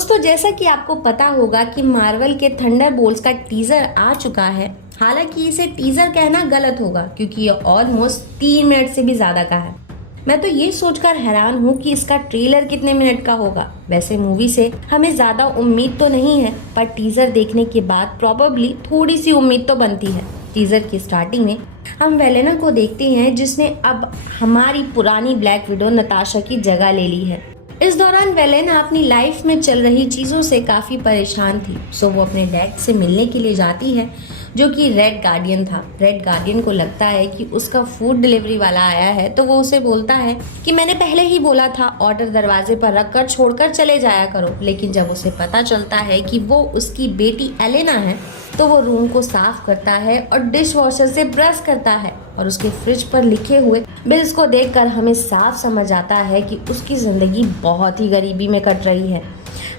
दोस्तों, जैसा कि आपको पता होगा कि मार्वल के थंडरबोल्ट्स का टीजर आ चुका है। हालांकि इसे टीजर कहना गलत होगा क्योंकि ये ऑलमोस्ट 3 मिनट से भी ज्यादा का है। मैं तो ये सोचकर हैरान हूँ कि इसका ट्रेलर कितने मिनट का होगा। वैसे मूवी से हमें ज्यादा उम्मीद तो नहीं है, पर टीजर देखने के बाद प्रोबेबली थोड़ी सी उम्मीद तो बनती है। टीजर की स्टार्टिंग में हम वेलेना को देखते हैं, जिसने अब हमारी पुरानी ब्लैक विडो नताशा की जगह ले ली है। इस दौरान वेलेना अपनी लाइफ में चल रही चीजों से काफी परेशान थी, सो वो अपने डैड से मिलने के लिए जाती है, जो कि रेड गार्डियन था। रेड गार्डियन को लगता है कि उसका फूड डिलीवरी वाला आया है, तो वो उसे बोलता है कि मैंने पहले ही बोला था ऑर्डर दरवाजे पर रखकर छोड़कर चले जाया करो। लेकिन जब उसे पता चलता है कि वो उसकी बेटी एलेना है, तो वो रूम को साफ करता है और डिश वॉशर से ब्रश करता है, और उसके फ्रिज पर लिखे हुए बिल्स को देखकर हमें साफ समझ आता है कि उसकी जिंदगी बहुत ही गरीबी में कट रही है।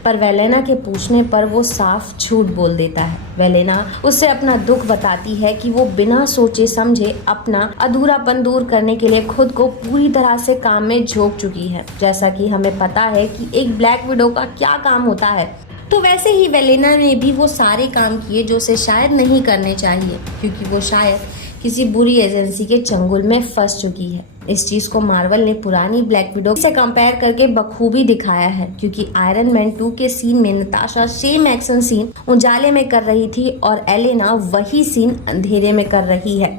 पर वेलेना के पूछने पर वो साफ झूठ बोल देता है। वेलेना उससे अपना दुख बताती है कि वो बिना सोचे समझे अपना अधूरापन दूर करने के लिए खुद को पूरी तरह से काम में झोंक चुकी है। जैसा कि हमें पता है कि एक ब्लैक विडो का क्या काम होता है, तो वैसे ही वेलेना ने भी वो सारे काम किए जो उसे शायद नहीं करने चाहिए, क्योंकि वो शायद किसी बुरी एजेंसी के चंगुल में फंस चुकी है। इस चीज को मार्वल ने पुरानी ब्लैक विडो से कंपेयर करके बखूबी दिखाया है, क्योंकि आयरन मैन 2 के सीन में नताशा सेम एक्शन सीन उजाले में कर रही थी और एलेना वही सीन अंधेरे में कर रही है।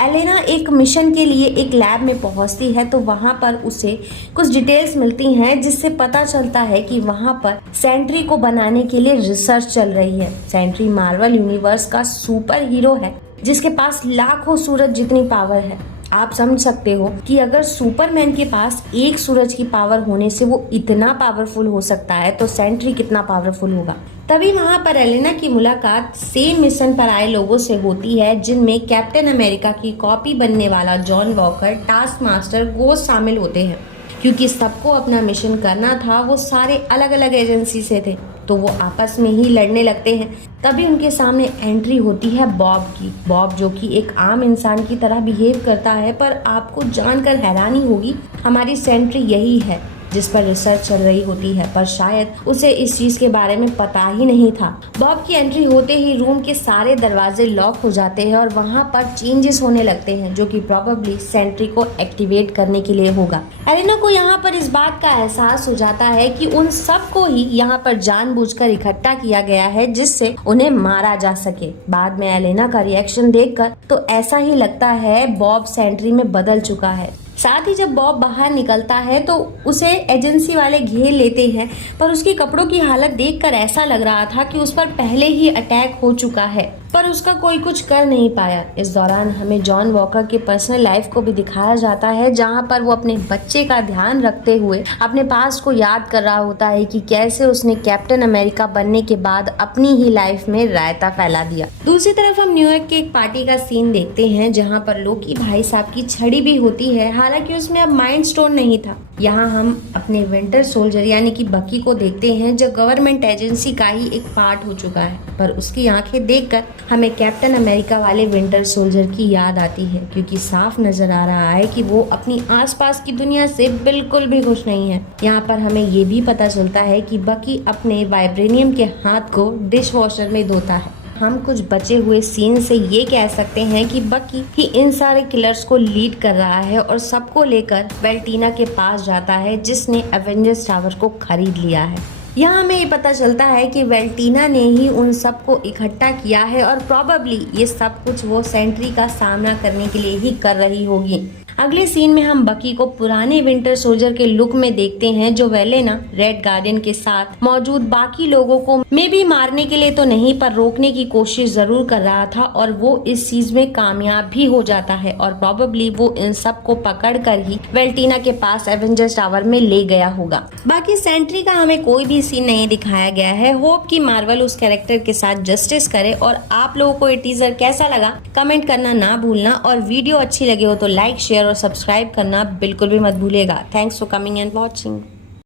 एलेना एक मिशन के लिए एक लैब में पहुंचती है, तो वहां पर उसे कुछ डिटेल्स मिलती हैं, जिससे पता चलता है कि वहां पर सेंट्री को बनाने के लिए रिसर्च चल रही है। सेंट्री मार्वल यूनिवर्स का सुपर हीरो है, जिसके पास लाखों सूरज जितनी पावर है। आप समझ सकते हो कि अगर सुपरमैन के पास एक सूरज की पावर होने से वो इतना पावरफुल हो सकता है, तो सेंट्री कितना पावरफुल होगा। तभी वहां पर एलेना की मुलाकात सेम मिशन पर आए लोगों से होती है, जिनमें कैप्टन अमेरिका की कॉपी बनने वाला John walker, task master, ghost शामिल होते हैं। क्योंकि सबको अपना मिशन करना था, वो सारे अलग अलग एजेंसी से थे, तो वो आपस में ही लड़ने लगते हैं। तभी उनके सामने एंट्री होती है बॉब की। बॉब जो कि एक आम इंसान की तरह बिहेव करता है, पर आपको जानकर हैरानी होगी, हमारी सेंट्री यही है जिस पर रिसर्च चल रही होती है, पर शायद उसे इस चीज के बारे में पता ही नहीं था। बॉब की एंट्री होते ही रूम के सारे दरवाजे लॉक हो जाते हैं और वहां पर चेंजेस होने लगते हैं, जो कि प्रोबेबली सेंट्री को एक्टिवेट करने के लिए होगा। एलेना को यहाँ पर इस बात का एहसास हो जाता है कि उन सबको ही यहाँ पर जानबूझकर इकट्ठा किया गया है, जिससे उन्हें मारा जा सके। बाद में एलेना का रिएक्शन देखकर तो ऐसा ही लगता है बॉब सेंट्री में बदल चुका है। साथ ही जब बॉब बाहर निकलता है तो उसे एजेंसी वाले घेर लेते हैं, पर उसकी कपड़ों की हालत देखकर ऐसा लग रहा था कि उस पर पहले ही अटैक हो चुका है, पर उसका कोई कुछ कर नहीं पाया। इस दौरान हमें जॉन वॉकर के पर्सनल लाइफ को भी दिखाया जाता है, जहां पर वो अपने बच्चे का ध्यान रखते हुए अपने पास्ट को याद कर रहा होता है कि कैसे उसने कैप्टन अमेरिका बनने के बाद अपनी ही लाइफ में रायता फैला दिया। दूसरी तरफ हम न्यूयॉर्क के एक पार्टी का सीन देखते हैं, जहाँ पर लोकी भाई साहब की छड़ी भी होती है। हालांकि उसमें अब माइंड स्टोन नहीं था। यहाँ हम अपने विंटर सोल्जर यानी कि बकी को देखते हैं, जो गवर्नमेंट एजेंसी का ही एक पार्ट हो चुका है, पर उसकी आंखें देखकर हमें कैप्टन अमेरिका वाले विंटर सोल्जर की याद आती है, क्योंकि साफ नजर आ रहा है कि वो अपनी आसपास की दुनिया से बिल्कुल भी खुश नहीं है। यहाँ पर हमें ये भी पता चलता है कि बकी अपने वाइब्रेनियम के हाथ को डिश वॉशर में धोता है। हम कुछ बचे हुए सीन से ये कह सकते हैं कि बकी ही इन सारे किलर्स को लीड कर रहा है और सबको लेकर वेल्टीना के पास जाता है, जिसने एवेंजर्स टावर को खरीद लिया है। यहाँ हमें ये पता चलता है कि वेल्टीना ने ही उन सबको इकट्ठा किया है और प्रोबेबली ये सब कुछ वो सेंट्री का सामना करने के लिए ही कर रही होगी। अगले सीन में हम बकी को पुराने विंटर सोल्जर के लुक में देखते हैं, जो वेलेना रेड गार्डियन के साथ मौजूद बाकी लोगों को मे भी मारने के लिए तो नहीं, पर रोकने की कोशिश जरूर कर रहा था, और वो इस चीज में कामयाब भी हो जाता है, और प्रोबेबली वो इन सब को पकड़ कर ही वेल्टीना के पास एवेंजर्स टावर में ले गया होगा। बाकी सेंट्री का हमें कोई भी सीन नहीं दिखाया गया है। होप कि मार्वल उस कैरेक्टर के साथ जस्टिस करे। और आप लोगों को ये टीजर कैसा लगा कमेंट करना ना भूलना, और वीडियो अच्छी लगी हो तो लाइक, शेयर और सब्सक्राइब करना बिल्कुल भी मत भूलिएगा। Thanks for coming and watching.